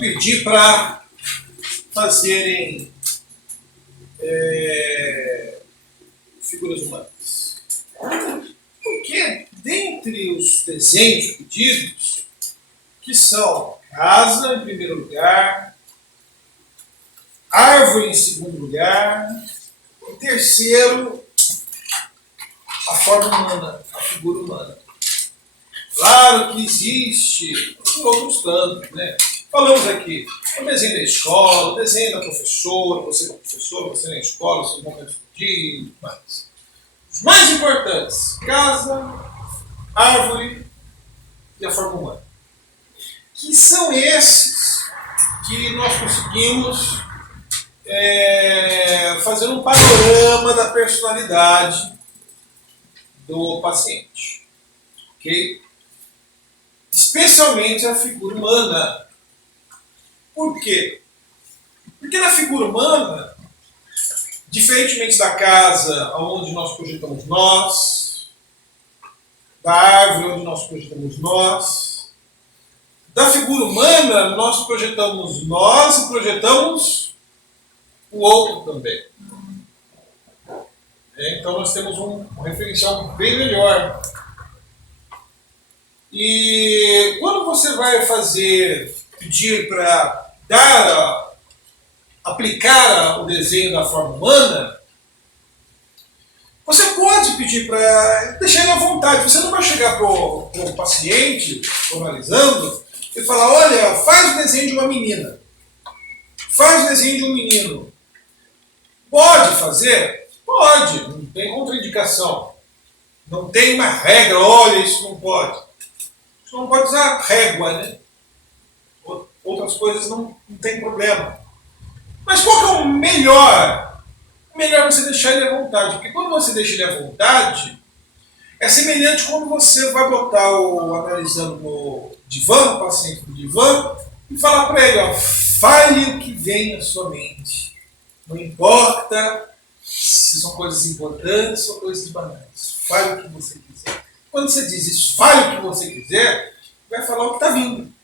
Pedir para fazerem figuras humanas. Porque dentre os desenhos pedidos, que são casa em primeiro lugar, árvore em segundo lugar, em terceiro, a forma humana, a figura humana. Claro que existe outros tantos, né? Falamos aqui, o desenho da escola, o desenho da professora, você como professor, você na escola, seus momentos do dia e mais. Os mais importantes, casa, árvore e a forma humana. Que são esses que nós conseguimos fazer um panorama da personalidade do paciente. Ok? Especialmente a figura humana. Por quê? Porque na figura humana, diferentemente da casa onde nós projetamos nós, da árvore onde nós projetamos nós, da figura humana nós projetamos nós e projetamos o outro também. Então nós temos um referencial bem melhor. E quando você vai pedir para aplicar o desenho da forma humana, você pode pedir para deixar ele à vontade. Você não vai chegar para o paciente, analisando, e falar, olha, faz o desenho de uma menina. Faz o desenho de um menino. Pode fazer? Pode. Não tem contraindicação. Não tem uma regra, olha, isso não pode. Você não pode usar régua, né? Outras coisas não tem problema. Mas qual que é o melhor? O melhor é você deixar ele à vontade. Porque quando você deixa ele à vontade, é semelhante quando você vai botar o analisando no divã, o paciente no divã, e falar para ele, ó, fale o que vem na sua mente. Não importa se são coisas importantes ou coisas banais. Fale o que você quiser. Quando você diz isso, fale o que você quiser, vai falar o que está vindo.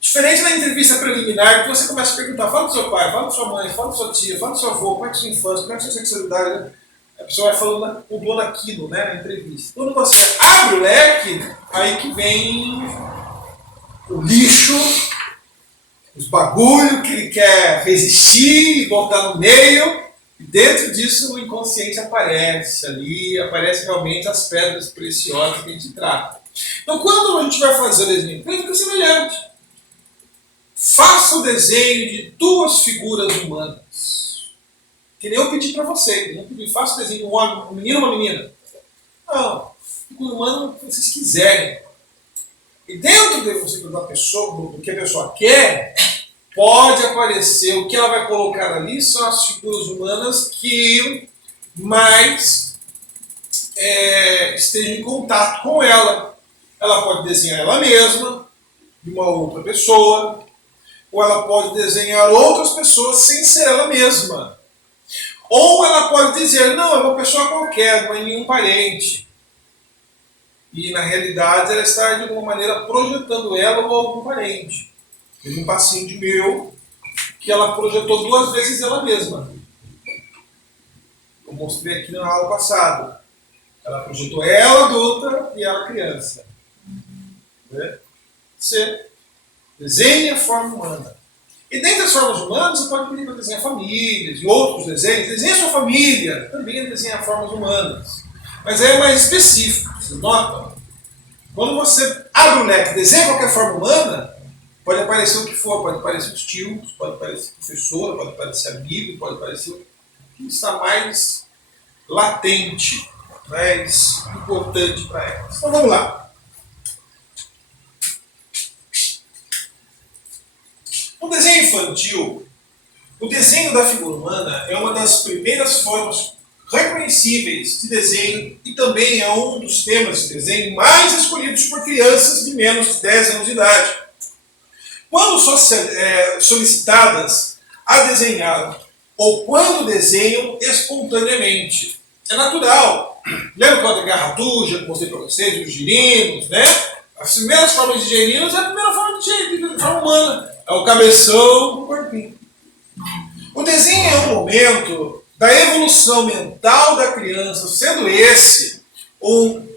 Diferente da entrevista preliminar, que você começa a perguntar, fala do seu pai, fala da sua mãe, fala da sua tia, fala do seu avô, como é que é a sua infância, como é que é a sua sexualidade, né? A pessoa vai falando o dono daquilo, né, na entrevista. Quando você abre o leque, aí que vem o lixo, os bagulho que ele quer resistir e botar no meio, e dentro disso o inconsciente aparece ali, aparece realmente as pedras preciosas que a gente trata. Então quando a gente vai fazer o desenho, fica semelhante. Faça o desenho de duas figuras humanas. Que nem eu pedi para você. Eu pedi, faça o desenho de um menino e uma menina. Não, figura humana o que vocês quiserem. E dentro da pessoa, do que a pessoa quer, pode aparecer. O que ela vai colocar ali são as figuras humanas que mais estejam em contato com ela. Ela pode desenhar ela mesma, de uma outra pessoa, ou ela pode desenhar outras pessoas sem ser ela mesma. Ou ela pode dizer, não, é uma pessoa qualquer, não é nenhum parente. E na realidade ela está de alguma maneira projetando ela ou algum parente. Teve um paciente meu que ela projetou 2 vezes ela mesma. Eu mostrei aqui na aula passada. Ela projetou ela adulta e ela criança. Você desenha a forma humana. E dentro das formas humanas, você pode pedir para desenhar famílias e outros desenhos. Desenha a sua família, também desenha formas humanas. Mas aí é mais específico, vocês notam? Quando você abre o leque, desenha qualquer forma humana, pode aparecer o que for, pode aparecer os tios, pode aparecer professora, pode aparecer amigo, pode aparecer o que está mais latente, mais importante para elas. Então vamos lá. No desenho infantil, o desenho da figura humana é uma das primeiras formas reconhecíveis de desenho e também é um dos temas de desenho mais escolhidos por crianças de menos de 10 anos de idade. Quando solicitadas a desenhar ou quando desenham espontaneamente. É natural Lembra que eu Garratuja, que eu mostrei para vocês, os girinos, né? As primeiras formas de girinos é a primeira forma de forma humana. É o cabeção com o corpinho. O desenho é um momento da evolução mental da criança, sendo esse um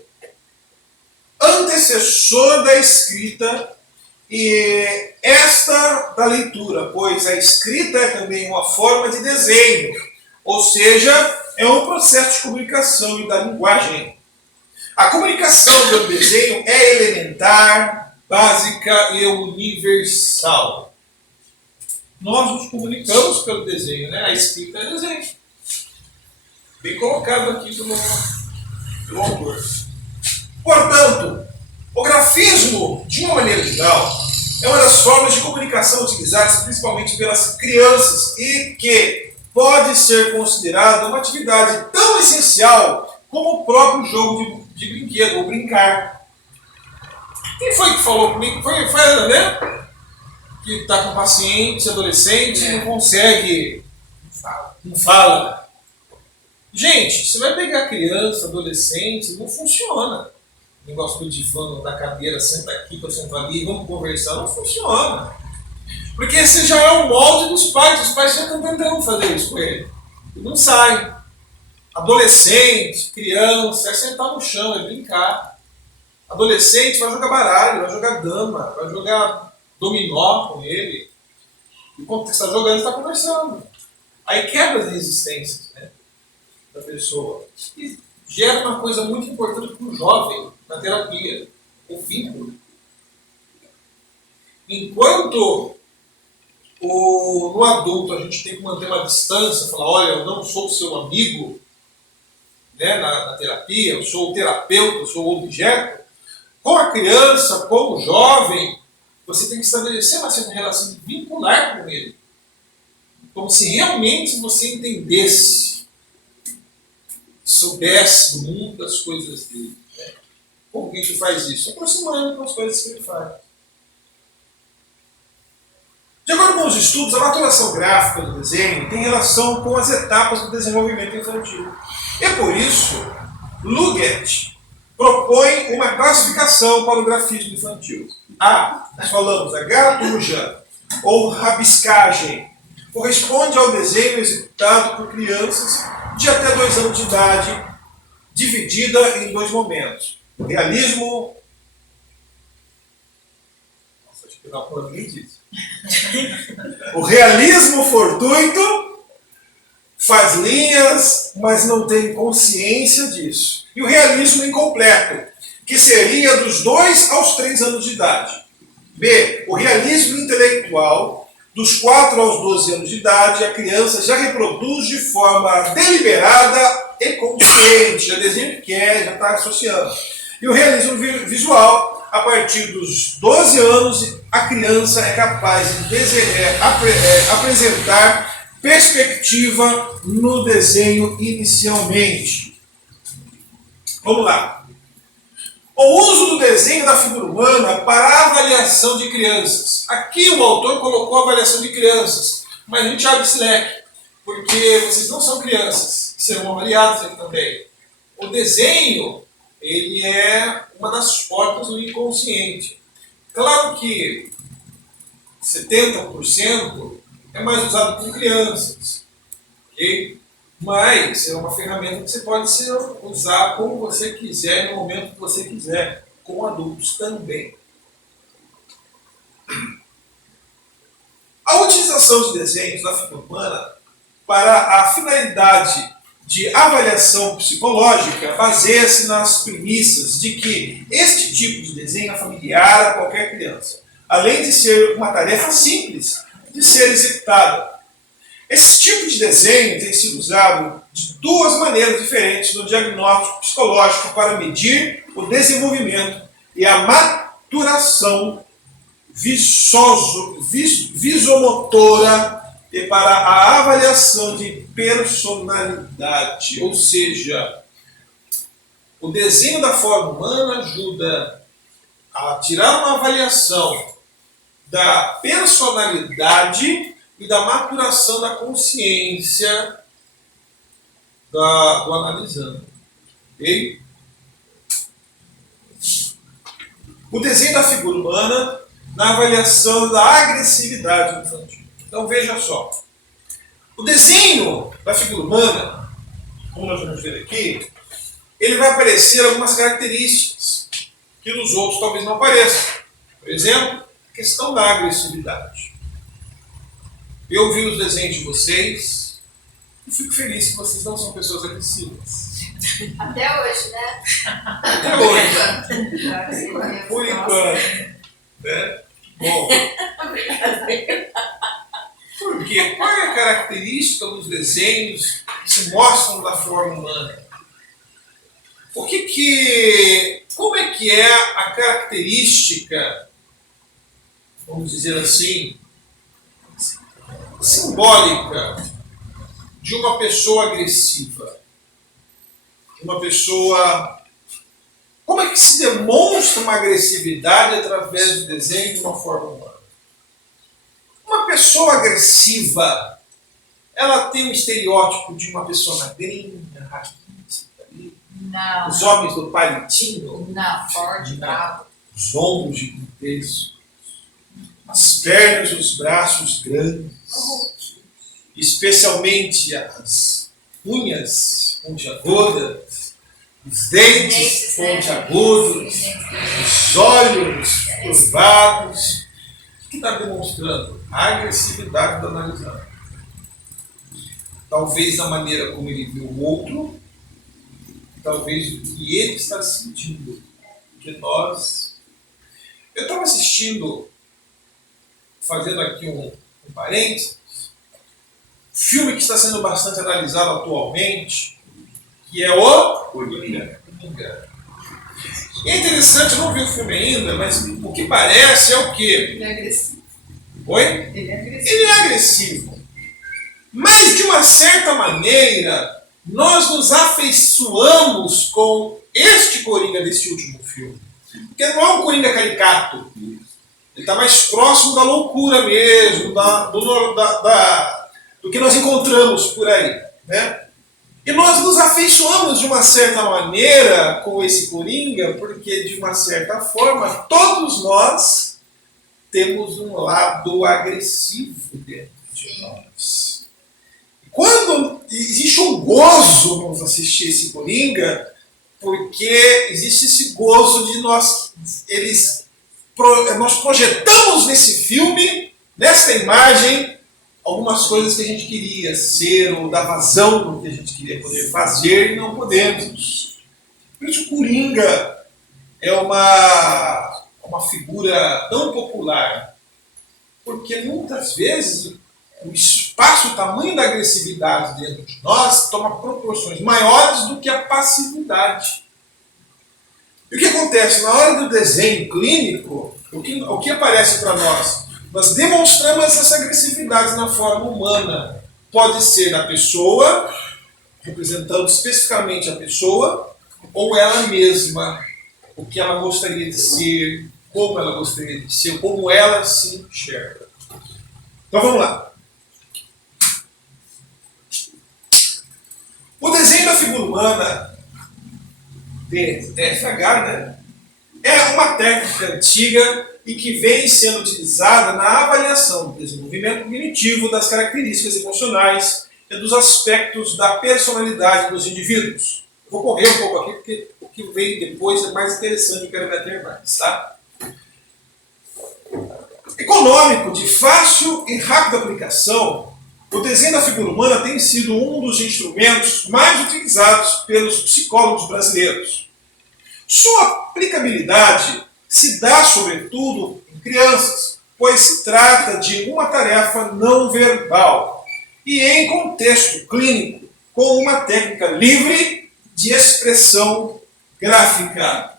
antecessor da escrita e esta da leitura, pois a escrita é também uma forma de desenho, ou seja, é um processo de comunicação e da linguagem. A comunicação pelo desenho é elementar, básica e universal. Nós nos comunicamos pelo desenho, né? A escrita é desenho. Bem colocado aqui pelo autor. Portanto, o grafismo, de uma maneira geral, é uma das formas de comunicação utilizadas principalmente pelas crianças e que pode ser considerada uma atividade tão essencial como o próprio jogo de brinquedo, ou brincar. Quem foi que falou comigo? Foi a Ana, né? Que está com paciente, adolescente, não consegue, não fala. Gente, você vai pegar criança, adolescente, não funciona. O negócio do divã, da cadeira, senta aqui, eu sento ali, vamos conversar, não funciona. Porque esse já é o molde dos pais já estão tentando fazer isso com ele. E não sai. Adolescente, criança, é sentar no chão, é brincar. Adolescente vai jogar baralho, vai jogar dama, vai jogar dominó com ele. Enquanto você está jogando, você está conversando. Aí quebra as resistências, né, da pessoa. E gera uma coisa muito importante para o jovem na terapia, o vínculo. Enquanto no adulto a gente tem que manter uma distância, falar, olha, eu não sou seu amigo, né, na terapia, eu sou o terapeuta, eu sou o objeto. Com a criança, com o jovem, você tem que estabelecer uma relação vincular com ele. Como se realmente você entendesse, soubesse do mundo, das coisas dele. Né? Como que a gente faz isso? Aproximando com as coisas que ele faz. De acordo com os estudos, a maturação gráfica do desenho tem relação com as etapas do desenvolvimento infantil. E por isso, Luget propõe uma classificação para o grafismo infantil. Nós falamos, a garatuja, ou rabiscagem, corresponde ao desenho executado por crianças de até 2 anos de idade, dividida em 2 momentos. O realismo... Nossa, acho que não por ninguém disso. O realismo fortuito faz linhas, mas não tem consciência disso. E o realismo incompleto, que seria dos 2 aos 3 anos de idade. B. O realismo intelectual, dos 4 aos 12 anos de idade, a criança já reproduz de forma deliberada e consciente, já desenha o que quer, já está associando. E o realismo visual, a partir dos 12 anos, a criança é capaz de apresentar perspectiva no desenho inicialmente. Vamos lá. O uso do desenho da figura humana para a avaliação de crianças. Aqui o autor colocou a avaliação de crianças, mas a gente abre esse leque, porque vocês não são crianças, que serão avaliadas aqui também. O desenho, ele é uma das portas do inconsciente. Claro que 70% é mais usado por crianças, ok? Mas é uma ferramenta que você pode usar como você quiser, no momento que você quiser, com adultos também. A utilização de desenhos da figura humana para a finalidade de avaliação psicológica baseia-se nas premissas de que este tipo de desenho é familiar a qualquer criança, além de ser uma tarefa simples de ser executada. Esse tipo de desenho tem sido usado de 2 maneiras diferentes no diagnóstico psicológico para medir o desenvolvimento e a maturação visomotora e para a avaliação de personalidade. Ou seja, o desenho da forma humana ajuda a tirar uma avaliação da personalidade e da maturação da consciência do analisando. Okay? O desenho da figura humana na avaliação da agressividade infantil. Então veja só. O desenho da figura humana, como nós vamos ver aqui, ele vai aparecer algumas características que nos outros talvez não apareçam. Por exemplo, a questão da agressividade. Eu vi os desenhos de vocês e fico feliz que vocês não são pessoas agressivas. Até hoje, né? Até hoje. Por enquanto. Né? Bom. Por quê? Qual é a característica dos desenhos que se mostram da forma humana? Como é que é a característica, vamos dizer assim, simbólica de uma pessoa agressiva? De uma pessoa... Como é que se demonstra uma agressividade através do desenho de uma forma humana? Uma pessoa agressiva, ela tem um estereótipo de uma pessoa magrinha, raquítica, Não. os homens do palitinho, Não, forte, bravo. os ombros gigantescos, as pernas e os braços grandes, especialmente as unhas pontiagudas, os dentes pontiagudos, os olhos curvados. O que está demonstrando? A agressividade do analisando. Talvez da maneira como ele vê o outro, talvez o que ele está sentindo. Porque nós... Eu estava assistindo, fazendo aqui um parênteses, filme que está sendo bastante analisado atualmente, que é o Coringa. É interessante, eu não vi o filme ainda, mas o que parece é o quê? Ele é agressivo. Oi? Ele é agressivo. Ele é agressivo. Mas, de uma certa maneira, nós nos afeiçoamos com este Coringa desse último filme. Porque não é um Coringa caricato. Ele está mais próximo da loucura mesmo, do que nós encontramos por aí. Né? E nós nos afeiçoamos de uma certa maneira com esse Coringa, porque, de uma certa forma, todos nós temos um lado agressivo dentro de nós. Quando existe um gozo nos assistir esse Coringa, porque existe esse gozo de nós projetamos nesse filme, nesta imagem, algumas coisas que a gente queria ser, ou dar vazão no que a gente queria poder fazer e não podemos. Por isso o Coringa é uma figura tão popular, porque muitas vezes o espaço, o tamanho da agressividade dentro de nós toma proporções maiores do que a passividade. E o que acontece? Na hora do desenho clínico, o que aparece para nós? Nós demonstramos essa agressividade na forma humana. Pode ser da pessoa, representando especificamente a pessoa, ou ela mesma, o que ela gostaria de ser, como ela gostaria de ser, como ela se enxerga. Então vamos lá. O desenho da figura humana, DFH, né? É uma técnica antiga e que vem sendo utilizada na avaliação do desenvolvimento cognitivo, das características emocionais e dos aspectos da personalidade dos indivíduos. Eu vou correr um pouco aqui, porque o que vem depois é mais interessante, eu quero meter mais, tá? Econômico, de fácil e rápida aplicação, o desenho da figura humana tem sido um dos instrumentos mais utilizados pelos psicólogos brasileiros. Sua aplicabilidade se dá, sobretudo, em crianças, pois se trata de uma tarefa não verbal e em contexto clínico, com uma técnica livre de expressão gráfica.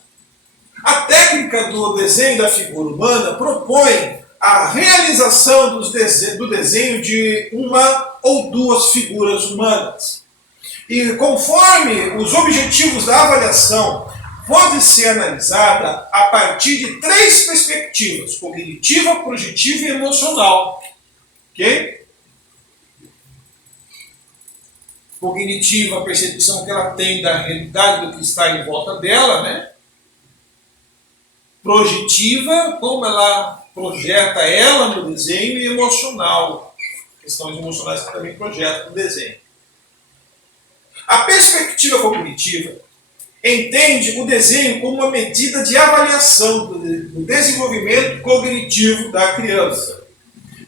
A técnica do desenho da figura humana propõe a realização do desenho de uma ou duas figuras humanas. E conforme os objetivos da avaliação, pode ser analisada a partir de 3 perspectivas: cognitiva, projetiva e emocional. Ok? cognitiva, a percepção que ela tem da realidade do que está em volta dela, né? Projetiva, como ela projeta ela no desenho, e emocional, questões emocionais que também projetam no desenho. A perspectiva cognitiva entende o desenho como uma medida de avaliação do desenvolvimento cognitivo da criança,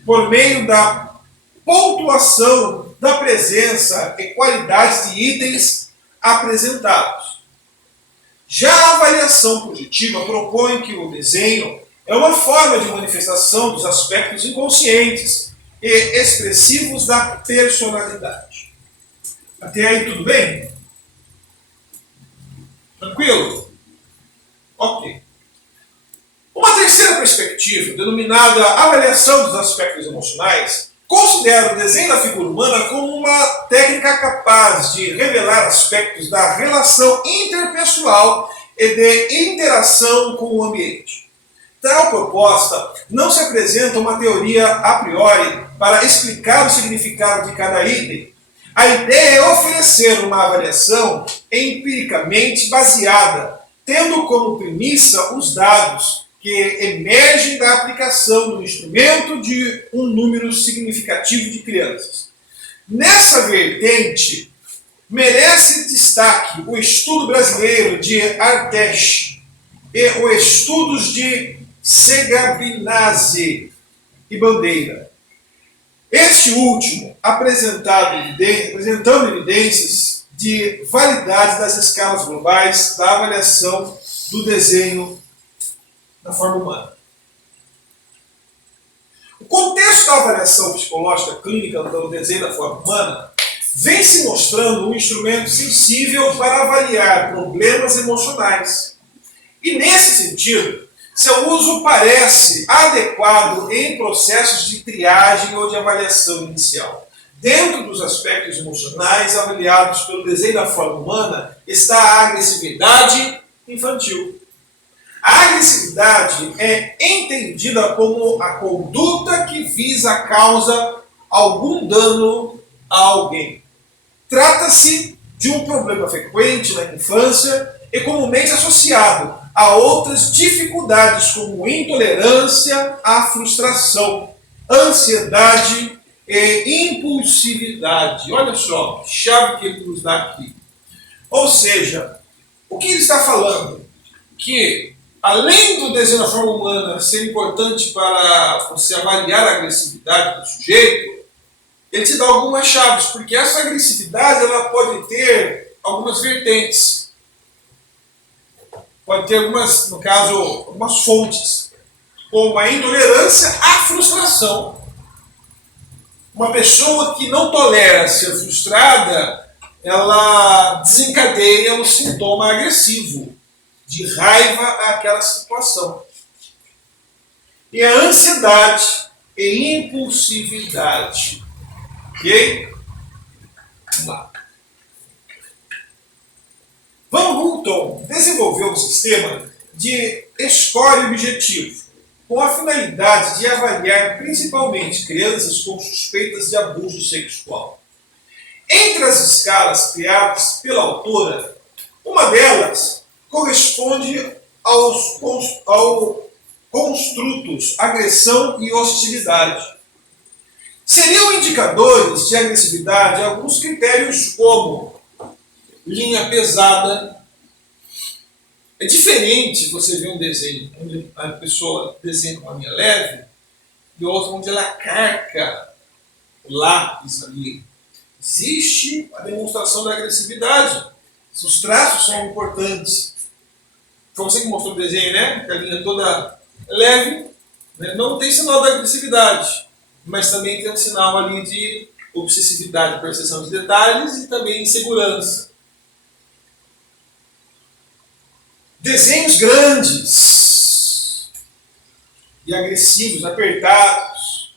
por meio da pontuação da presença e qualidade de itens apresentados. Já a avaliação positiva propõe que o desenho é uma forma de manifestação dos aspectos inconscientes e expressivos da personalidade. Até aí tudo bem? Tranquilo? Ok. Uma terceira perspectiva, denominada avaliação dos aspectos emocionais, considera o desenho da figura humana como uma técnica capaz de revelar aspectos da relação interpessoal e de interação com o ambiente. Tal proposta não se apresenta uma teoria a priori para explicar o significado de cada item. A ideia é oferecer uma avaliação empiricamente baseada, tendo como premissa os dados que emergem da aplicação do instrumento de um número significativo de crianças. Nessa vertente, merece destaque o estudo brasileiro de Arteche e os estudos de Segabinazzi e Bandeira. Este último apresentando evidências de validade das escalas globais da avaliação do desenho da forma humana. O contexto da avaliação psicológica clínica do desenho da forma humana vem se mostrando um instrumento sensível para avaliar problemas emocionais. E nesse sentido, seu uso parece adequado em processos de triagem ou de avaliação inicial. Dentro dos aspectos emocionais avaliados pelo desenho da forma humana está a agressividade infantil. A agressividade é entendida como a conduta que visa causar algum dano a alguém. Trata-se de um problema frequente na infância e comumente associado a outras dificuldades como intolerância à frustração, ansiedade e impulsividade. Olha só, que chave que ele nos dá aqui. Ou seja, o que ele está falando? Que além do desenho da forma humana ser importante para você avaliar a agressividade do sujeito, ele te dá algumas chaves, porque essa agressividade ela pode ter algumas vertentes. Pode ter algumas, no caso, algumas fontes, como a intolerância à frustração. Uma pessoa que não tolera ser frustrada, ela desencadeia um sintoma agressivo, de raiva àquela situação. E a ansiedade e impulsividade. Ok? Vamos lá. Van Hulton desenvolveu um sistema de score objetivo, com a finalidade de avaliar principalmente crianças com suspeitas de abuso sexual. Entre as escalas criadas pela autora, uma delas corresponde aos construtos agressão e hostilidade. Seriam indicadores de agressividade alguns critérios como linha pesada. É diferente você ver um desenho onde a pessoa desenha uma linha leve e outro onde ela carca o lápis ali. Existe a demonstração da agressividade. Os traços são importantes. Foi você que mostrou o desenho, né? Que a linha toda leve, né? Não tem sinal da agressividade, mas também tem um sinal ali de obsessividade, percepção de detalhes e também insegurança. Desenhos grandes e agressivos, apertados.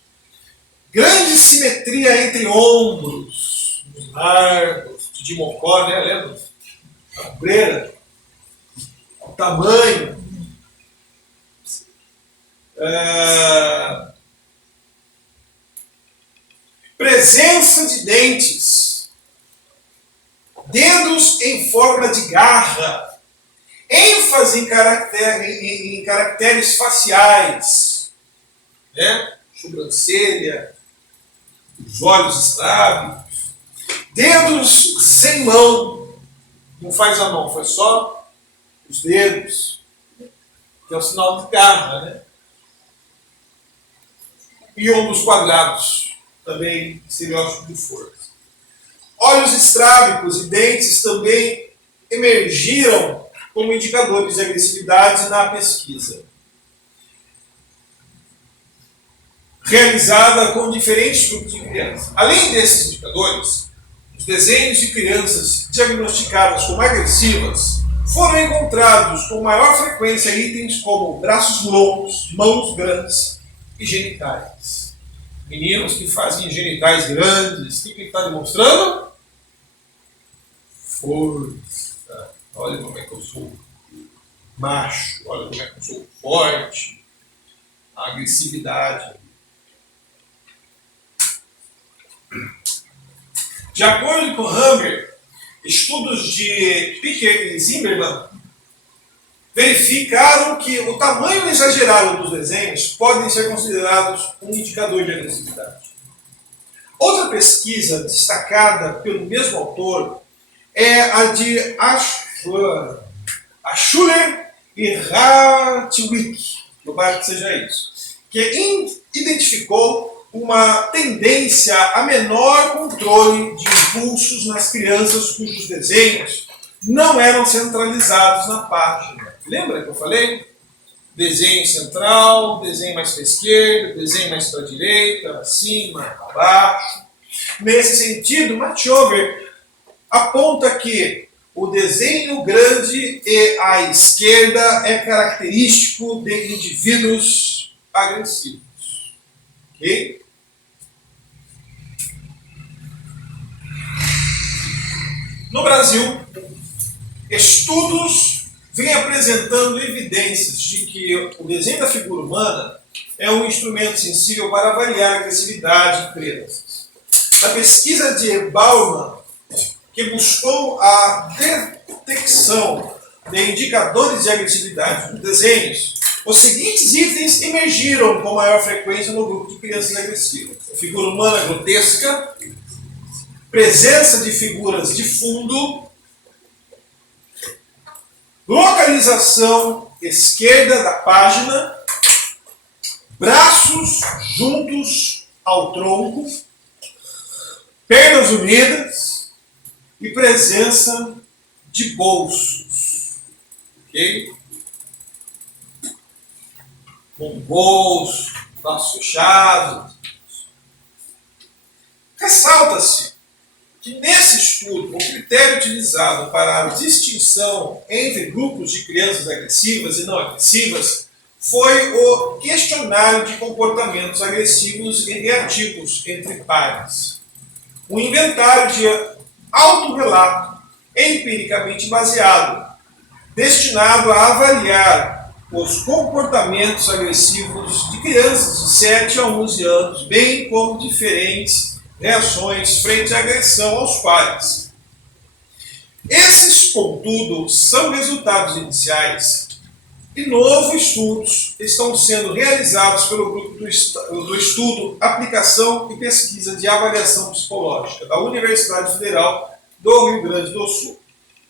Grande simetria entre ombros, os largos, de Mocó, né? Lembra? A ombreira, o tamanho. Presença de dentes. dedos em forma de garra, ênfase em caracteres faciais, né? Sobrancelha, os olhos estrábicos, dedos sem mão, não faz a mão, faz só os dedos, que é o sinal de garra, né? E ombros quadrados, também estereótipo de força. Olhos estrábicos e dentes também emergiram como indicadores de agressividade na pesquisa, realizada com diferentes grupos de crianças. Além desses indicadores, os desenhos de crianças diagnosticadas como agressivas foram encontrados com maior frequência itens como braços longos, mãos grandes e genitais. Meninos que fazem genitais grandes, o que ele está demonstrando? Força. Olha como é que eu sou macho, olha como é que eu sou forte. A agressividade. De acordo com Hammer, estudos de Picker e Zimmerman verificaram que o tamanho exagerado dos desenhos podem ser considerados um indicador de agressividade. Outra pesquisa destacada pelo mesmo autor é a de Schuller e Hartwig, tomara que seja isso, que identificou uma tendência a menor controle de impulsos nas crianças cujos desenhos não eram centralizados na página. Lembra que eu falei? Desenho central, desenho mais para a esquerda, desenho mais para a direita, acima, abaixo. Nesse sentido, Machover aponta que o desenho grande e à esquerda é característico de indivíduos agressivos. Ok? No Brasil, estudos vêm apresentando evidências de que o desenho da figura humana é um instrumento sensível para avaliar a agressividade de crianças. Na pesquisa de Bauman, que buscou a detecção de indicadores de agressividade nos desenhos, os seguintes itens emergiram com maior frequência no grupo de crianças agressivas: a figura humana grotesca, presença de figuras de fundo, localização esquerda da página, braços juntos ao tronco, pernas unidas e presença de bolsos. Ok? Com bolso, braços fechados. Ressalta-se que nesse estudo, o critério utilizado para a distinção entre grupos de crianças agressivas e não agressivas foi o questionário de comportamentos agressivos e reativos entre pares. Um inventário de autorrelato empiricamente baseado, destinado a avaliar os comportamentos agressivos de crianças de 7 a 11 anos, bem como diferentes reações frente à agressão aos pares. Esses, contudo, são resultados iniciais e novos estudos estão sendo realizados pelo grupo do estudo Aplicação e Pesquisa de Avaliação Psicológica da Universidade Federal do Rio Grande do Sul,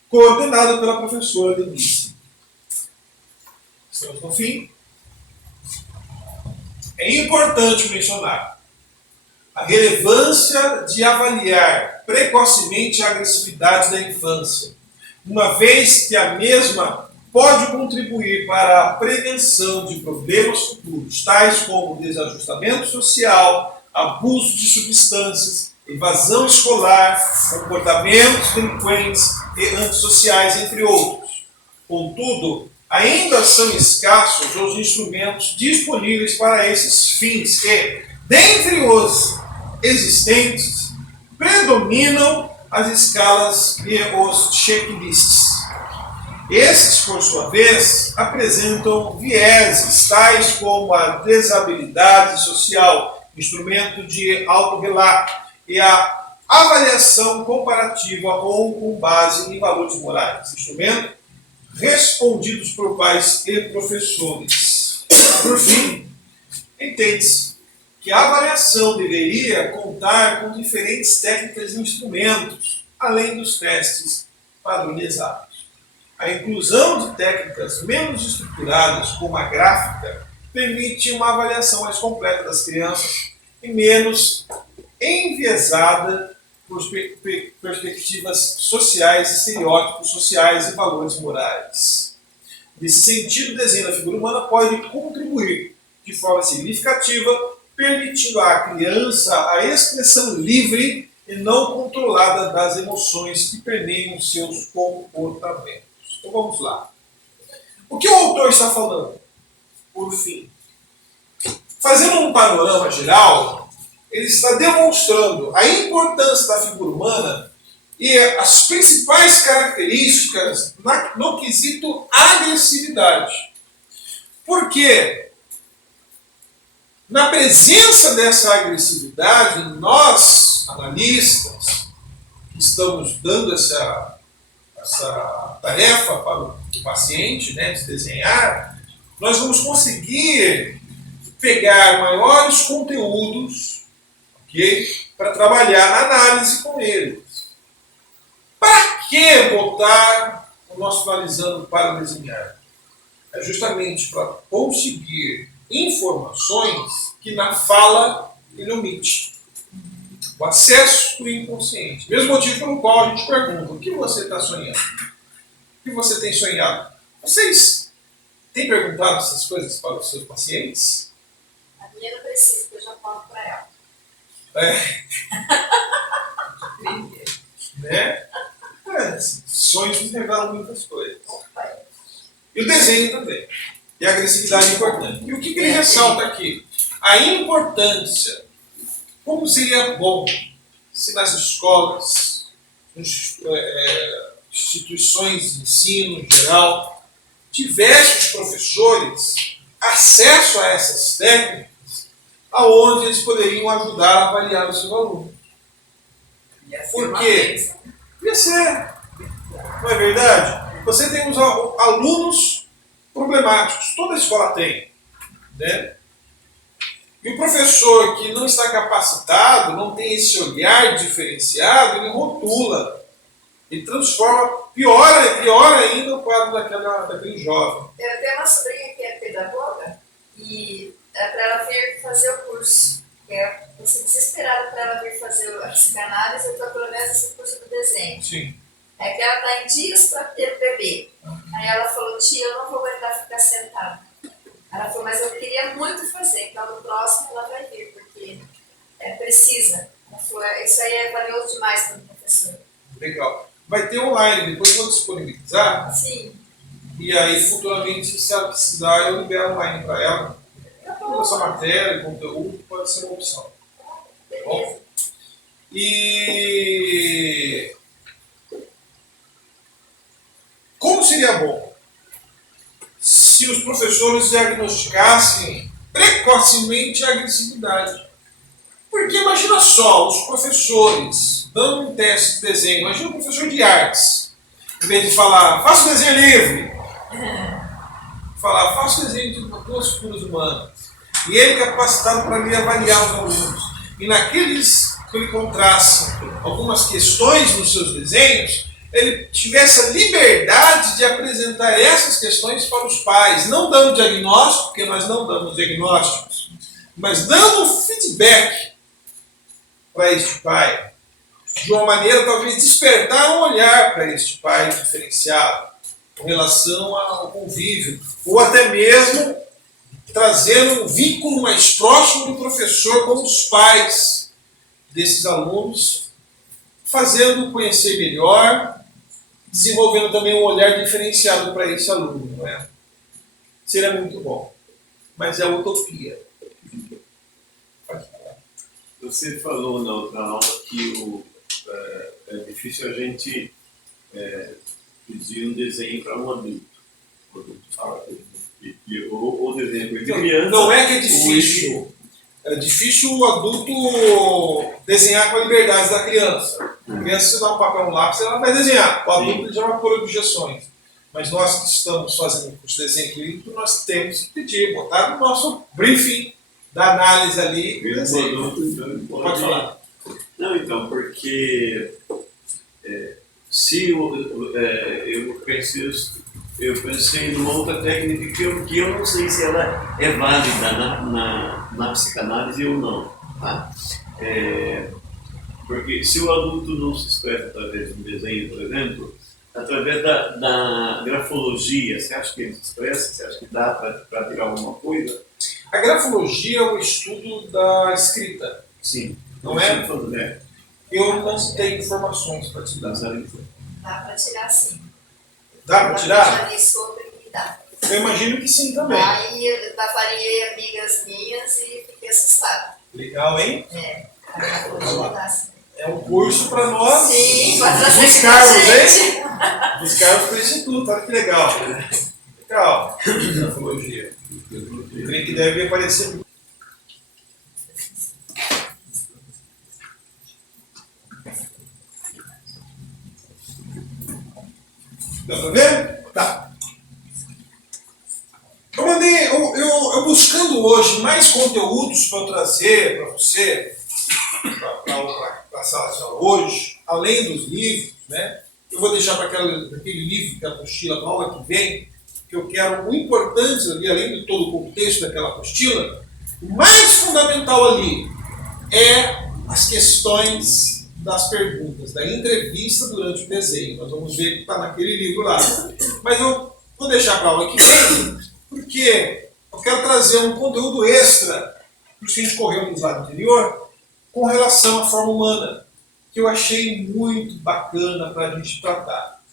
coordenado pela professora Denise. Estamos no fim. É importante mencionar a relevância de avaliar precocemente a agressividade da infância, uma vez que a mesma pode contribuir para a prevenção de problemas futuros, tais como desajustamento social, abuso de substâncias, evasão escolar, comportamentos delinquentes e antissociais, entre outros. Contudo, ainda são escassos os instrumentos disponíveis para esses fins e, dentre os existentes, predominam as escalas e os checklists. Esses, por sua vez, apresentam vieses tais como a desabilidade social, instrumento de autorrelato, e a avaliação comparativa ou com base em valores morais. Instrumento respondidos por pais e professores. Por fim, entende-se que a avaliação deveria contar com diferentes técnicas e instrumentos, além dos testes padronizados. A inclusão de técnicas menos estruturadas, como a gráfica, permite uma avaliação mais completa das crianças e menos enviesada por perspectivas sociais, estereótipos sociais e valores morais. Nesse sentido, o desenho da figura humana pode contribuir de forma significativa, permitindo à criança a expressão livre e não controlada das emoções que permeiam seus comportamentos. Então vamos lá. O que o autor está falando? Por fim, fazendo um panorama geral, ele está demonstrando a importância da figura humana e as principais características no quesito agressividade. Porque na presença dessa agressividade, nós, analistas, que estamos dando essa tarefa para o paciente, né, de desenhar, nós vamos conseguir pegar maiores conteúdos, okay, para trabalhar a análise com eles. Para que botar o nosso analisando para desenhar? É justamente para conseguir informações que na fala ele omite. O acesso do inconsciente. Mesmo motivo pelo qual a gente pergunta: o que você está sonhando? O que você tem sonhado? Vocês têm perguntado essas coisas para os seus pacientes? A minha não precisa, eu já falo para ela. Né? Sonhos nos revelam muitas coisas. E o desenho também. E a agressividade é importante. E o que ele ressalta aqui? A importância. Como seria bom se nas escolas, instituições de ensino em geral, tivessem os professores acesso a essas técnicas, aonde eles poderiam ajudar a avaliar o seu aluno. Por quê? Ia ser. Não é verdade? Você tem os alunos problemáticos. Toda escola tem. Né? E o professor que não está capacitado, não tem esse olhar diferenciado, ele rotula. Ele transforma, pior ainda o quadro daquele jovem. Eu tenho uma sobrinha que é pedagoga e é para ela vir fazer o curso. Eu estou desesperada para ela vir fazer a psicanálise, eu estou pelo menos esse curso do desenho. Sim. É que ela está em dias para ter bebê. Aí ela falou: tia, eu não vou aguentar ficar sentada. Ela falou: mas eu queria muito fazer, então no próximo ela vai vir, porque precisa. Ela falou: isso aí é valioso demais para o professor. Legal. Vai ter online, depois eu vou disponibilizar. Sim. E aí, futuramente, se ela precisar, eu libero online para ela. Essa matéria, conteúdo, pode ser uma opção. Tá bom? E como seria bom se os professores diagnosticassem precocemente a agressividade? Porque imagina só, os professores dando um teste de desenho, imagina um professor de artes, em vez de falar, faça o desenho livre, falar, faça o desenho de duas figuras humanas. E ele capacitado para me avaliar os alunos. E naquele contraste algumas questões nos seus desenhos, ele tivesse a liberdade de apresentar essas questões para os pais, não dando diagnóstico, porque nós não damos diagnósticos, mas dando feedback para este pai, de uma maneira talvez despertar um olhar para este pai diferenciado, com relação ao convívio, ou até mesmo trazendo um vínculo mais próximo do professor com os pais desses alunos, fazendo conhecer melhor, desenvolvendo também um olhar diferenciado para esse aluno. Não é? Seria muito bom, mas é utopia. Você falou na outra aula que é difícil a gente pedir um desenho para um adulto. O adulto fala ou desenho de criança. Não é que é difícil. É difícil o adulto desenhar com a liberdade da criança. A criança, você dá um papel, um lápis, ela vai desenhar. O adulto ele já vai pôr objeções. Mas nós que estamos fazendo o curso de desenho clínico, nós temos que pedir, botar no nosso briefing da análise ali. Pode falar. Não, então, porque se eu pensei numa outra técnica que eu não sei se ela é válida na psicanálise ou não. Tá? Porque se o adulto não se expressa através de um desenho, por exemplo, através da grafologia, você acha que ele se expressa? Você acha que dá para tirar alguma coisa? A grafologia é o estudo da escrita. Sim. Não é? É. Eu não tenho informações para te dar. Dá para tirar sim. Dá para tirar? Já li sobre e dá. Eu imagino que sim também. Aí eu avaliei amigas minhas e fiquei assustada. Legal, hein? A grafologia dá sim. É um curso para nós Sim, para trazer buscarmos, gente. hein? Buscarmos para o Instituto, olha que legal. Legal. Grafologia. Eu creio que deve aparecer. Dá pra ver? Tá. Eu buscando hoje mais conteúdos para trazer para você, para a sala de aula hoje, além dos livros, né? Eu vou deixar para aquele livro, que é a apostila para a aula que vem, que eu quero o importante ali, além de todo o contexto daquela apostila, o mais fundamental ali é as questões das perguntas, da entrevista durante o desenho. Nós vamos ver que está naquele livro lá. Mas eu vou deixar para a aula que vem, porque eu quero trazer um conteúdo extra, por isso que a gente correu no slide anterior, com relação à forma humana, que eu achei muito bacana para a gente tratar.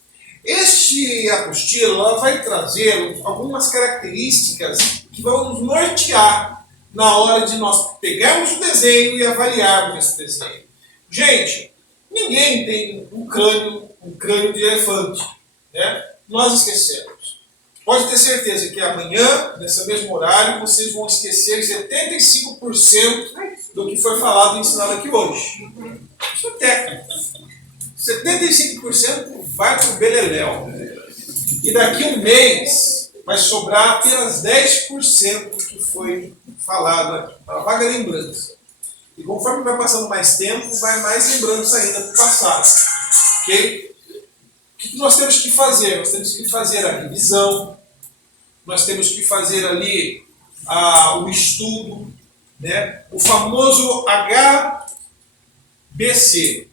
Este apostila vai trazer algumas características que vão nos nortear na hora de nós pegarmos o desenho e avaliarmos esse desenho. Gente, ninguém tem um crânio de elefante, né? Nós esquecemos. Pode ter certeza que amanhã, nesse mesmo horário, vocês vão esquecer 75% do que foi falado e ensinado aqui hoje. Isso é técnico. 75% vai para o beleléu. E daqui a um mês vai sobrar apenas 10% que foi falado aqui, para vaga lembrança. E conforme vai passando mais tempo, vai mais lembrança ainda do passado. Ok? O que nós temos que fazer? Nós temos que fazer a revisão, nós temos que fazer ali o estudo, né? O famoso HBC.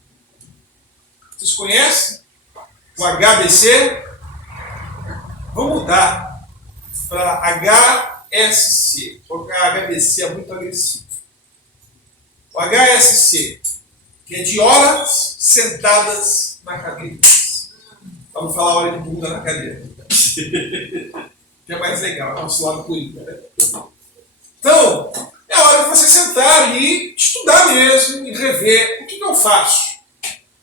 Vocês conhecem o HBC? Vamos mudar para HSC, porque a HBC é muito agressivo. O HSC, que é de horas sentadas na cadeira. Vamos falar a hora de bunda na cadeira. Que é mais legal, é um suave coringa, né? Então, é hora de você sentar ali, estudar mesmo e rever o que eu faço.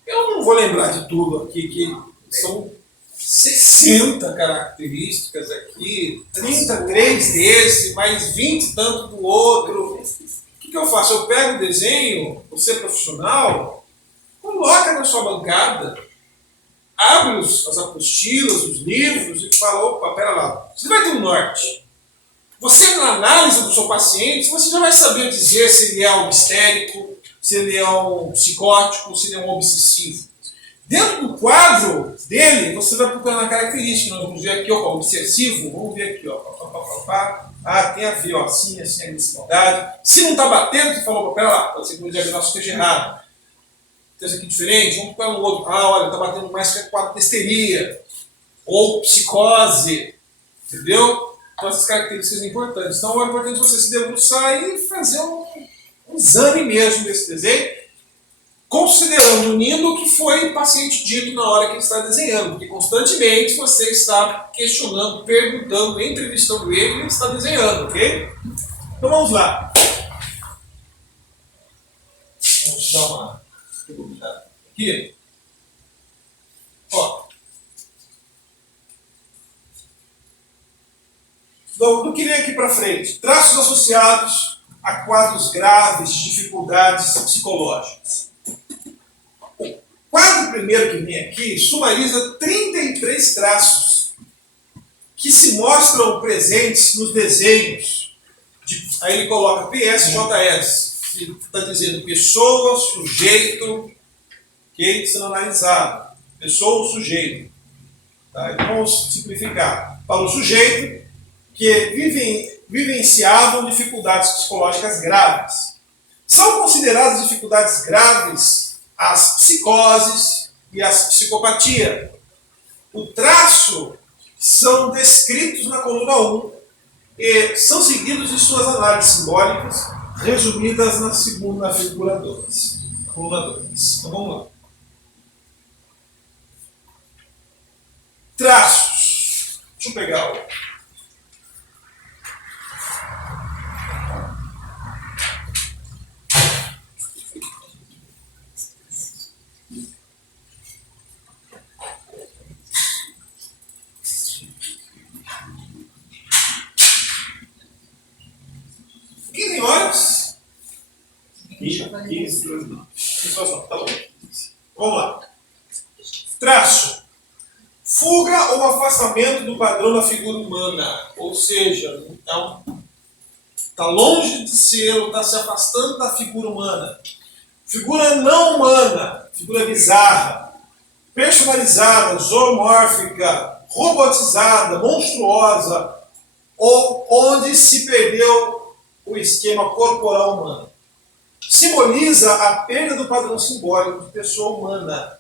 Eu não vou lembrar de tudo aqui, que são 60 características aqui, 33 desse, mais 20 e tanto do outro. O que eu faço? Eu pego o desenho, você profissional, coloca na sua bancada, abre as apostilas, os livros e fala, opa, pera lá, você vai ter um norte. Você, na análise do seu paciente, você já vai saber dizer se ele é um histérico, se ele é um psicótico, se ele é um obsessivo. Dentro do quadro dele, você vai procurando a característica. Nós vamos ver aqui, ó, obsessivo, vamos ver aqui, ó. Tem a ver, ó, assim, agressividade. Se não está batendo, você falou, pera lá, pode ser que o diagnóstico esteja errado. Tem esse aqui diferente, vamos para o outro. Olha, está batendo mais que a quadro de histeria. Ou psicose. Entendeu? Então, essas características são importantes. Então, é importante você se debruçar e fazer um exame mesmo desse desenho, considerando, unindo o que foi o paciente dito na hora que ele está desenhando, porque constantemente você está questionando, perguntando, entrevistando ele e ele está desenhando, ok? Então vamos lá. Vamos dar uma pergunta aqui. Ó. Do que vem aqui para frente? Traços associados, a quadros graves de dificuldades psicológicas. O quadro primeiro que vem aqui sumariza 33 traços que se mostram presentes nos desenhos. Aí ele coloca PSJS, que está dizendo pessoa, sujeito, que sendo analisado. Pessoa ou sujeito. Tá? Então vamos simplificar. Para o sujeito que vivenciavam dificuldades psicológicas graves. São consideradas dificuldades graves as psicoses e as psicopatia. O traço são descritos na coluna 1 e são seguidos de suas análises simbólicas, resumidas na figura 2. Coluna 2. Então vamos lá. Traços. Deixa eu pegar o. Horas? 15 Tá bom. Vamos lá. Traço. Fuga ou afastamento do padrão da figura humana. Ou seja, está longe de ser ou está se afastando da figura humana. Figura não humana, figura bizarra, personalizada, zoomórfica, robotizada, monstruosa, ou onde se perdeu o esquema corporal humano. Simboliza a perda do padrão simbólico de pessoa humana.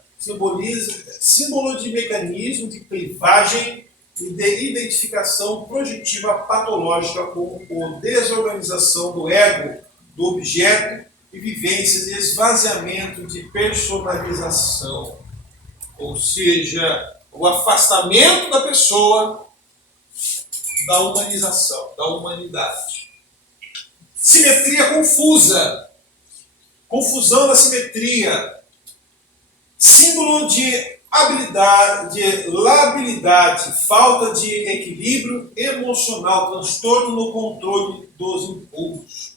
Símbolo de mecanismo de clivagem e de identificação projetiva patológica com a desorganização do ego, do objeto e vivências de esvaziamento de personalização. Ou seja, o afastamento da pessoa da humanização, da humanidade. Simetria confusa. Confusão da simetria. Símbolo de habilidade, de labilidade, falta de equilíbrio emocional, transtorno no controle dos impulsos.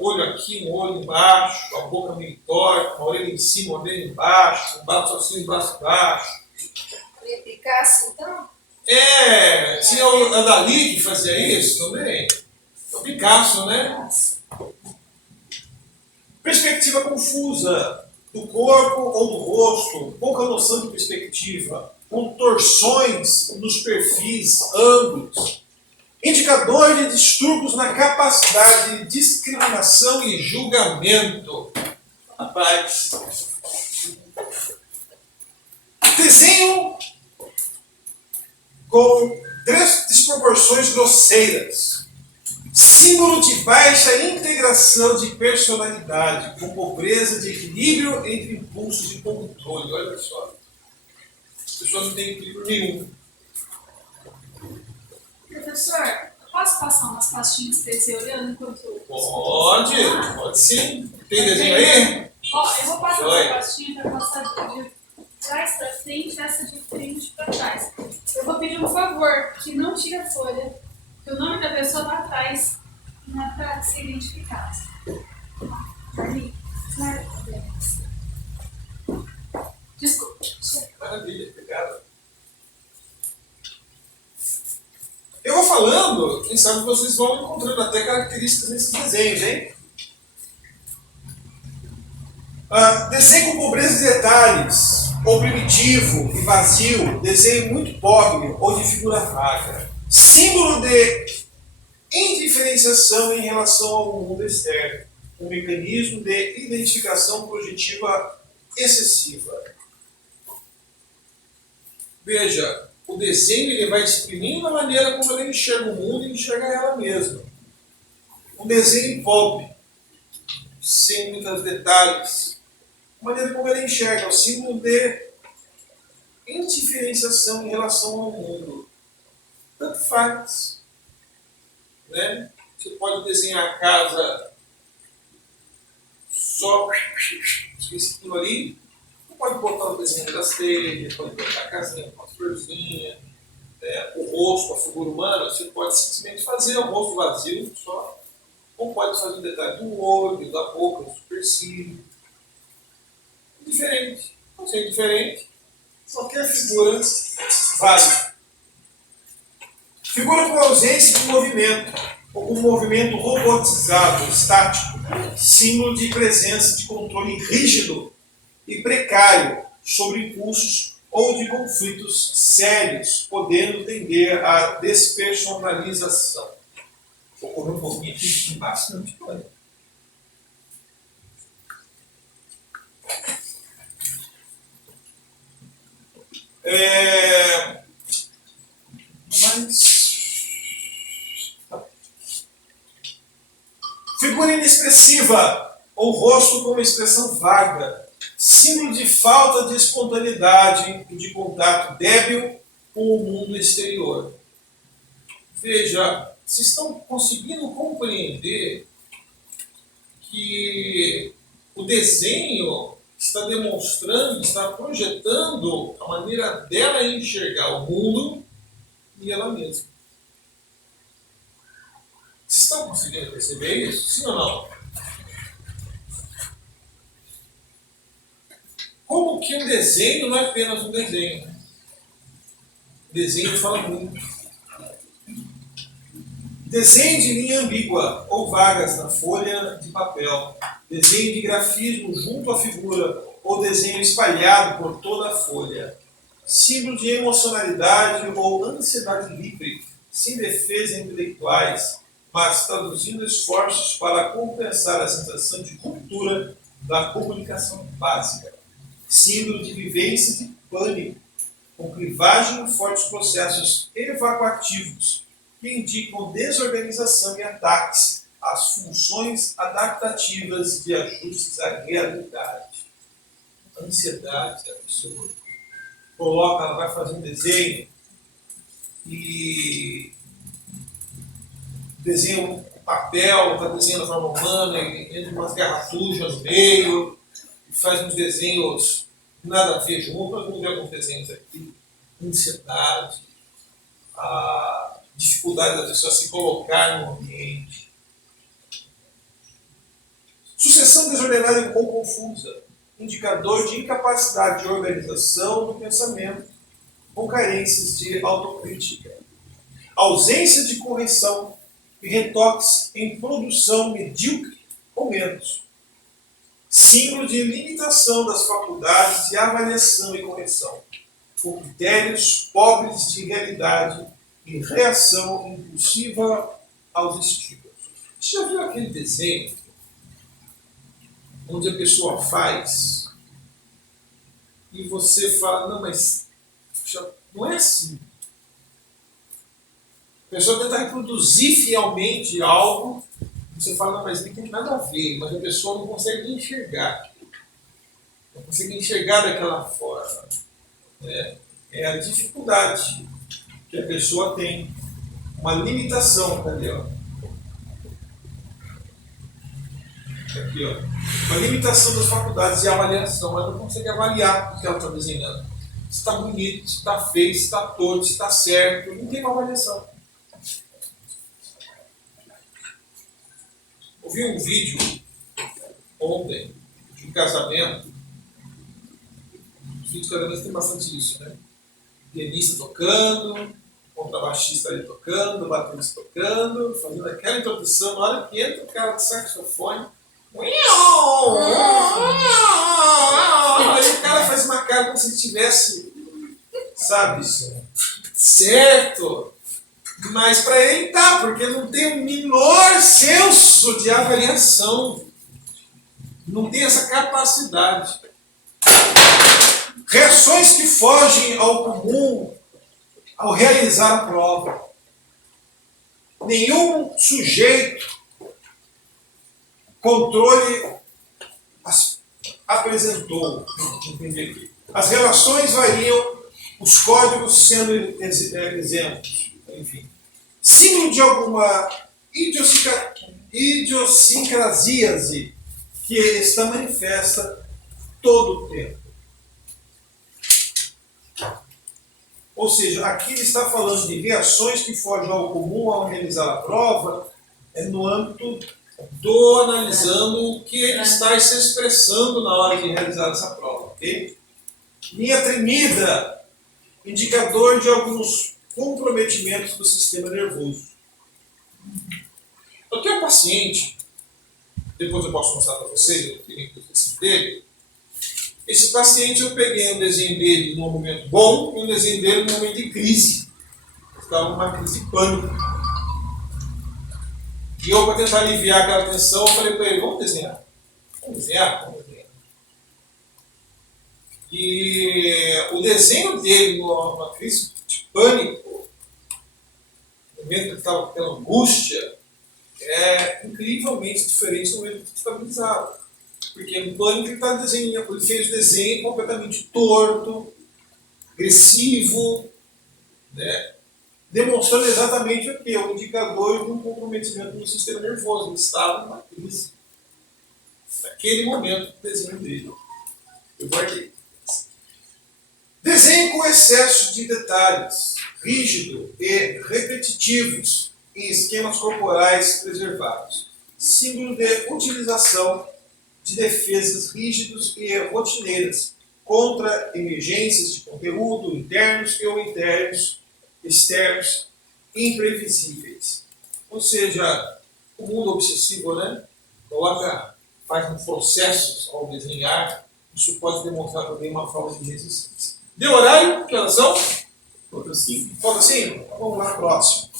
Olho aqui, um olho embaixo, a boca meio torta, uma orelha em cima, uma orelha embaixo, um braço assim, um braço embaixo. Picasso, então? Tinha o Andali que fazia isso também. O Picasso, né? Perspectiva confusa do corpo ou do rosto, pouca noção de perspectiva, contorções nos perfis, ângulos, indicador de distúrbios na capacidade de discriminação e julgamento. Rapaz. Desenho com desproporções grosseiras. Símbolo de baixa integração de personalidade, com pobreza de equilíbrio entre impulsos e controle. Olha só. As pessoas não têm equilíbrio nenhum. Professor, posso passar umas pastinhas para você olhando enquanto eu... Pode sim. Tem desenho aí? Ó, eu vou passar essa pastinha para passar de trás para frente, essa de frente para trás. Eu vou pedir um favor, que não tire a folha, que o nome da pessoa está atrás, não é para ser identificado. Ali, desculpe. Maravilha, obrigado. Eu vou falando, quem sabe vocês vão encontrando até características nesses desenhos, hein? Desenho com pobreza de detalhes, ou primitivo e vazio, desenho muito pobre ou de figura vaga. Símbolo de indiferenciação em relação ao mundo externo, um mecanismo de identificação projetiva excessiva. Veja, o desenho ele vai exprimindo a maneira como ela enxerga o mundo e enxerga ela mesma. Um desenho pobre, sem muitos detalhes, a maneira como ela enxerga, o símbolo de indiferenciação em relação ao mundo. Tanto faz. Né? Você pode desenhar a casa só aquilo ali, pode botar o desenho das telhas, pode botar a casinha com a florzinha, o rosto, a figura humana, você pode simplesmente fazer o rosto vazio só, ou pode fazer o detalhe do olho, da boca, do supercílio. Diferente. Não sei, diferente. Qualquer figura vale. Figura com ausência de movimento, ou com movimento robotizado, estático, símbolo de presença de controle rígido e precário sobre impulsos ou de conflitos sérios, podendo tender à despersonalização. Vou correr um pouquinho aqui embaixo, não te pode. Figura inexpressiva, ou rosto com uma expressão vaga, símbolo de falta de espontaneidade e de contato débil com o mundo exterior. Veja, vocês estão conseguindo compreender que o desenho está demonstrando, está projetando a maneira dela enxergar o mundo e ela mesma. Vocês estão conseguindo perceber isso? Sim ou não? Como que um desenho não é apenas um desenho? O desenho fala muito. Desenho de linha ambígua ou vagas na folha de papel. Desenho de grafismo junto à figura ou desenho espalhado por toda a folha. Símbolo de emocionalidade ou ansiedade livre, sem defesa intelectuais, mas traduzindo esforços para compensar a sensação de ruptura da comunicação básica. Símbolo de vivência de pânico, com clivagem e fortes processos evacuativos que indicam desorganização e ataques às funções adaptativas de ajustes à realidade. Ansiedade da pessoa. Coloca, ela vai fazer um desenho e desenha um papel, está desenhando a forma humana, e entra umas garratujas no meio, e faz uns desenhos nada a ver junto. Nós vamos ver alguns desenhos aqui. Ansiedade, a dificuldade da pessoa se colocar no ambiente. Sucessão desordenada ou confusa, indicador de incapacidade de organização do pensamento, com carências de autocrítica. Ausência de correção e retoques em produção medíocre ou menos. Símbolo de limitação das faculdades de avaliação e correção, com critérios pobres de realidade e reação impulsiva aos estímulos. Você já viu aquele desenho onde a pessoa faz e você fala, não, mas não é assim. A pessoa tenta reproduzir fielmente algo, você fala, não, mas não tem nada a ver, mas a pessoa não consegue enxergar. Não consegue enxergar daquela forma. É a dificuldade que a pessoa tem. Uma limitação, cadê? Ó? Aqui, ó. Uma limitação das faculdades de avaliação. Ela não consegue avaliar o que ela está desenhando. Se está bonito, se está feio, se está torto, se está certo. Não tem uma avaliação. Eu vi um vídeo ontem de um casamento. Os vídeos de casamento tem bastante isso, né? Pianista tocando, contrabaixista ali tocando, baterista tocando, fazendo aquela introdução. Na hora que entra o cara de saxofone, aí o cara faz uma cara como se estivesse, sabe, certo. Mas para ele tá, porque não tem o menor senso de avaliação. Não tem essa capacidade. Reações que fogem ao comum ao realizar a prova. Nenhum sujeito controle apresentou. Entendi. As relações variam, os códigos sendo exemplos. Enfim. Símbolo de alguma idiosincrasíase que está manifesta todo o tempo. Ou seja, aqui ele está falando de reações que fogem ao comum ao realizar a prova, no âmbito Estou analisando o que ele está se expressando na hora de realizar essa prova, ok? Linha tremida, indicador de alguns comprometimentos do sistema nervoso. Eu tenho um paciente, depois eu posso mostrar para vocês, eu tenho o desenho dele. Esse paciente eu peguei um desenho dele num momento bom e um desenho dele num momento de crise. Estava numa crise de pânico. E eu, para tentar aliviar aquela tensão, eu falei para ele, vamos desenhar. Vamos desenhar? Vamos desenhar. E o desenho dele numa crise de pânico, no momento que ele estava tendo angústia, é incrivelmente diferente do momento que ele estabilizado. Porque no pânico ele está desenhando, ele fez o desenho completamente torto, agressivo, né? Demonstrando exatamente o que? O indicador de um comprometimento no sistema nervoso. Ele estava numa crise. Naquele momento, o desenho dele. Eu guardei. Desenho com excesso de detalhes, rígido e repetitivos, em esquemas corporais preservados. Símbolo de utilização de defesas rígidos e rotineiras contra emergências de conteúdo internos ou internos, externos, imprevisíveis. Ou seja, o mundo obsessivo, né? Faz processos ao desenhar, isso pode demonstrar também uma forma de resistência. Deu horário? Que horas são? Falta 5. Falta 5? Vamos lá, próximo.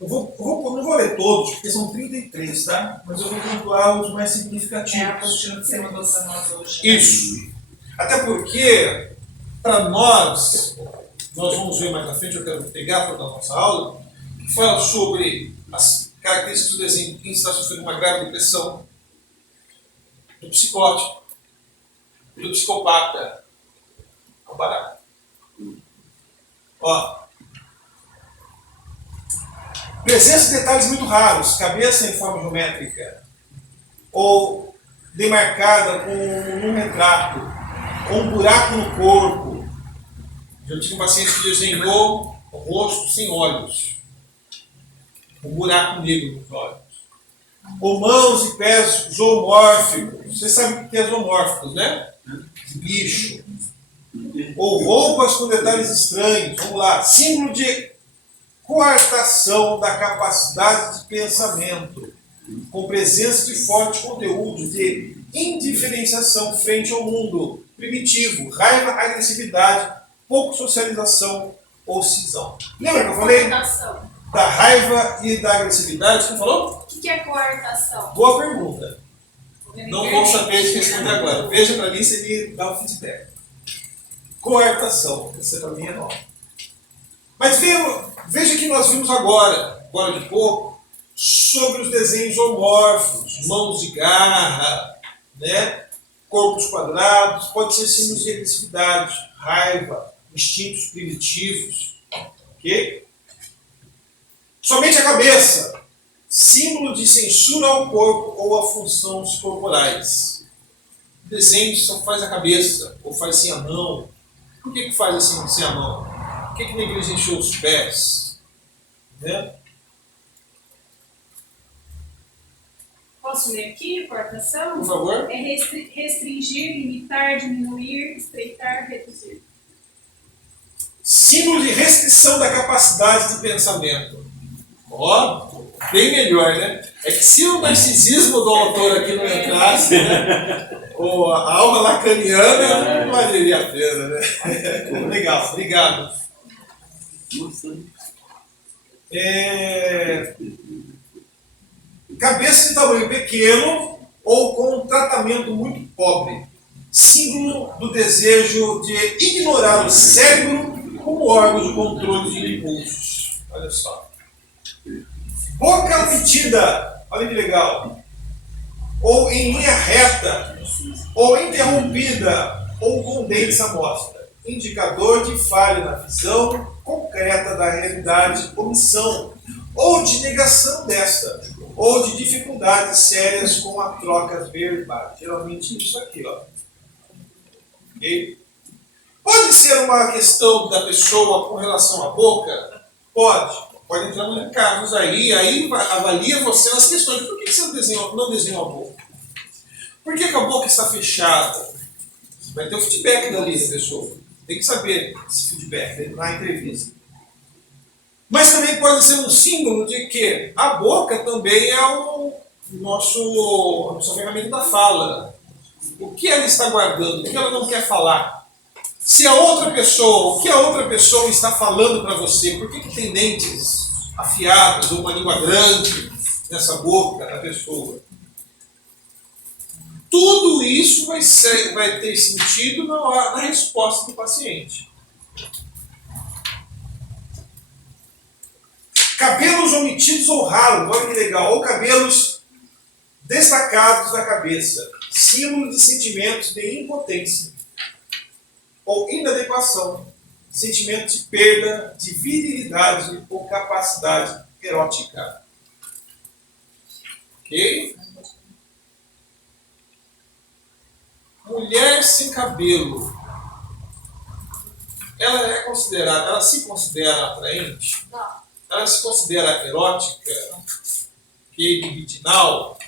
Não vou ler todos, porque são 33, tá? Mas eu vou pontuar os mais significativos. É a apostila que você mandou para nós hoje. Né? Isso. Até porque, para nós vamos ver mais na frente, eu quero pegar para a nossa aula, que fala sobre as características do desenho de quem está sofrendo uma grave depressão, do psicótico, do psicopata. É um barato. Ó. Presença de detalhes muito raros, cabeça em forma geométrica, ou demarcada com um retrato, ou um buraco no corpo. Eu tive um paciente que desenhou o rosto sem olhos, um buraco negro nos olhos. Ou mãos e pés zoomórficos. Você sabe o que é zoomórficos, né? Bicho. Ou roupas com detalhes estranhos. Vamos lá. Símbolo de coartação da capacidade de pensamento, com presença de fortes conteúdos de indiferenciação frente ao mundo primitivo, raiva, agressividade, pouco socialização ou cisão. Lembra que eu falei? Coartação. Da raiva e da agressividade, você falou? O que é coartação? Boa pergunta. Não vou saber te responder agora. Veja para mim se ele dá um feedback. Coartação. Essa para mim é nova. Mas veja que nós vimos agora de pouco, sobre os desenhos homórficos, mãos de garra, né? Corpos quadrados, pode ser símbolos de agressividade, raiva, instintos primitivos. Ok? Somente a cabeça, símbolo de censura ao corpo ou a funções corporais. O desenho só faz a cabeça, ou faz sem a mão. Por que faz assim sem a mão? Por que negligenciou os pés? Né? Posso ler aqui, coartação? Por favor. É restringir, limitar, diminuir, estreitar, reduzir. Símbolo de restrição da capacidade de pensamento. Ó, bem melhor, né? É que se o narcisismo do autor aqui não entrasse, né? Ou a alma lacaniana, não valeria a pena, né? Legal, obrigado. Cabeça de tamanho pequeno ou com um tratamento muito pobre. Símbolo do desejo de ignorar o cérebro como órgão de controle de impulsos. Olha só. Boca metida. Olha que legal. Ou em linha reta. Ou interrompida. Ou com dentes à mostra. Indicador de falha na visão concreta da realidade, omissão, ou de negação desta, ou de dificuldades sérias com a troca verbal. Geralmente isso aqui, ó. Okay? Pode ser ser uma questão da pessoa com relação à boca? Pode entrar em casos aí avalia você nas questões. Por que você não desenhou a boca? Por que a boca está fechada? Vai ter o feedback dali da pessoa. Tem que saber esse feedback na entrevista. Mas também pode ser um símbolo de que a boca também é a nossa ferramenta da fala. O que ela está guardando? O que ela não quer falar? Se a outra pessoa, o que a outra pessoa está falando para você? Por que tem dentes afiados ou uma língua grande nessa boca da pessoa? Tudo isso vai ter sentido na resposta do paciente. Cabelos omitidos ou ralos, olha que legal, ou cabelos destacados da cabeça, símbolo de sentimentos de impotência ou inadequação, sentimento de perda de virilidade ou capacidade erótica. Ok? Mulher sem cabelo, ela se considera atraente? Não. Ela se considera erótica? Libidinal?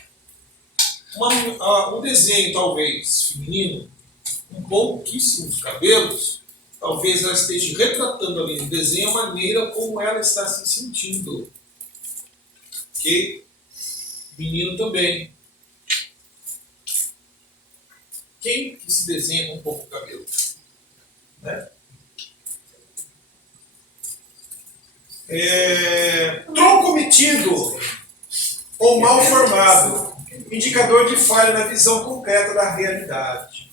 Um desenho, talvez, feminino, com pouquíssimos cabelos, talvez ela esteja retratando ali no desenho a maneira como ela está se sentindo. Ok? Menino também. Quem que se desenha com pouco cabelo? Né? Tronco metido ou mal formado, indicador de falha na visão concreta da realidade.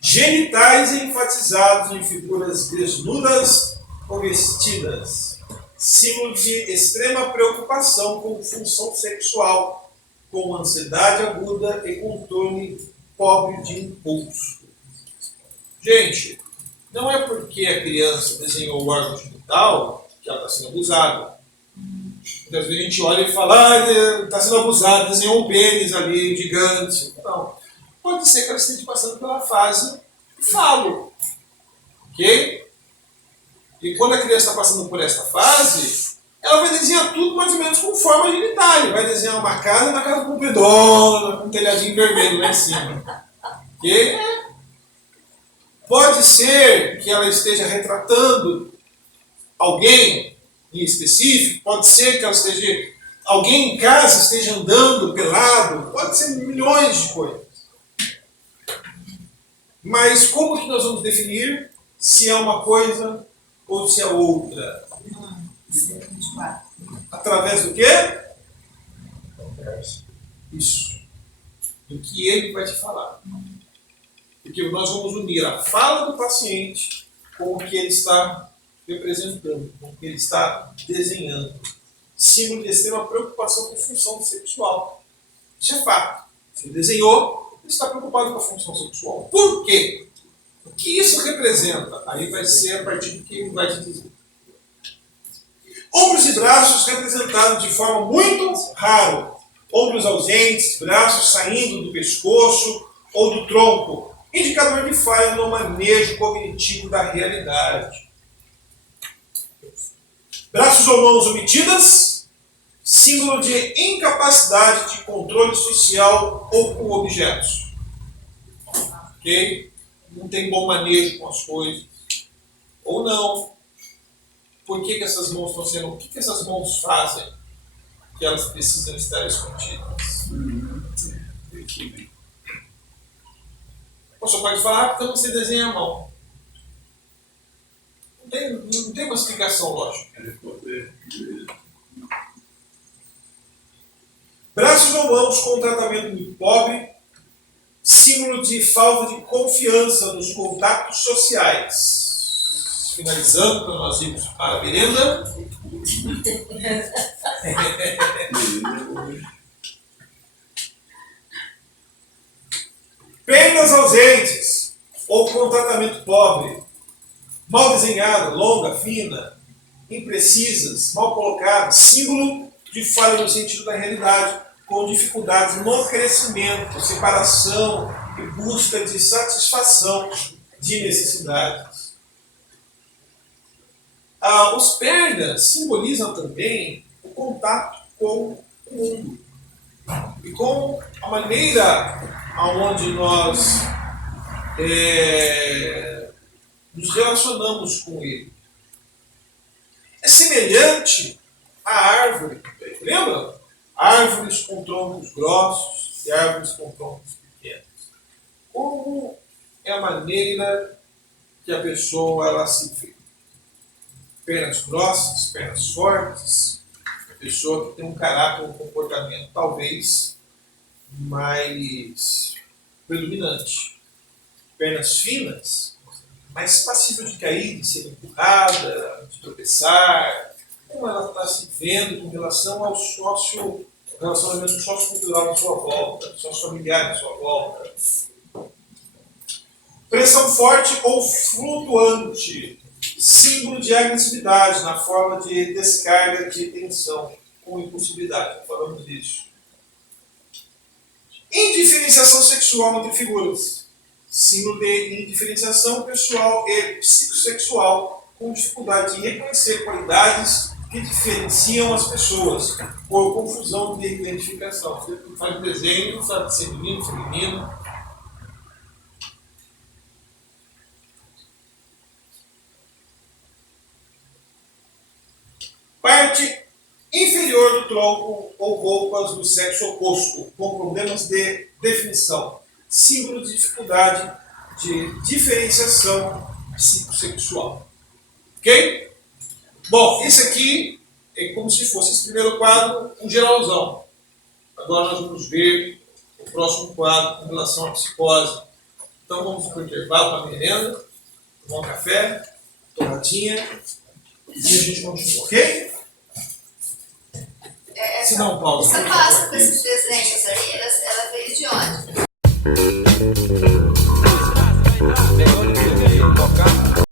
Genitais enfatizados em figuras desnudas ou vestidas, símbolo de extrema preocupação com função sexual, com ansiedade aguda e controle pobre de impulso. Gente, não é porque a criança desenhou o órgão genital que ela está sendo abusada. Muitas vezes a gente olha e fala, está sendo abusada, desenhou um pênis ali, gigante. Não. Pode ser que ela esteja passando pela fase falo. Ok? E quando a criança está passando por essa fase, ela vai desenhar tudo mais ou menos com forma genital. Vai desenhar uma casa compridona, com um telhadinho vermelho lá em cima. Ok? Pode ser que ela esteja retratando alguém em específico, pode ser que ela alguém em casa esteja andando pelado, pode ser milhões de coisas. Mas como que nós vamos definir se é uma coisa ou se é outra? Através do quê? Isso. Do que ele vai te falar. Porque nós vamos unir a fala do paciente com o que ele está representando, com o que ele está desenhando. Símbolo de extrema preocupação com função sexual. Isso é fato. Se ele desenhou, ele está preocupado com a função sexual. Por quê? O que isso representa? Aí vai ser a partir do que ele vai te dizer. Ombros e braços representados de forma muito rara. Ombros ausentes, braços saindo do pescoço ou do tronco. Indicador de falha no manejo cognitivo da realidade. Braços ou mãos omitidas, símbolo de incapacidade de controle social ou com objetos. Ok? Não tem bom manejo com as coisas. Ou não. Por que essas mãos estão sendo... O que essas mãos fazem? Que elas precisam estar escondidas. Você pode falar, porque eu não sei desenhar a mão. Não tem uma explicação lógica. Braços ou mãos com tratamento muito pobre, símbolo de falta de confiança nos contatos sociais. Finalizando, para nós irmos para a merenda. Pernas ausentes ou com tratamento pobre, mal desenhada, longa, fina, imprecisas, mal colocadas, símbolo de falha no sentido da realidade, com dificuldades no crescimento, separação e busca de satisfação de necessidades. Os pernas simbolizam também o contato com o mundo e com a maneira aonde nós nos relacionamos com ele. É semelhante à árvore, lembra? Árvores com troncos grossos e árvores com troncos pequenos. Como é a maneira que a pessoa ela se vê? Pernas grossas, pernas fortes, a pessoa que tem um caráter, um comportamento talvez mais predominante. Pernas finas, mais passível de cair, de ser empurrada, de tropeçar. Como ela está se vendo com relação ao relacionamento sociocultural à sua volta, sócio-familiar à sua volta. Pressão forte ou flutuante, símbolo de agressividade na forma de descarga de tensão com impulsividade. Falamos disso. Indiferenciação sexual entre figuras, símbolo de indiferenciação pessoal e psicossexual, com dificuldade de reconhecer qualidades que diferenciam as pessoas, por confusão de identificação. Você faz um desenho, sabe ser menino, feminino. Parte inferior do tronco ou roupas do sexo oposto, com problemas de definição, símbolo de dificuldade de diferenciação psicossexual. Ok? Bom, esse aqui é como se fosse esse primeiro quadro, um geralzão. Agora nós vamos ver o próximo quadro com relação à psicose. Então vamos para o intervalo, para a merenda, tomar um café, torradinha, e a gente continua, ok? Se não, Paulo. Essa pasta com esses desenhos aí, ela veio de onde?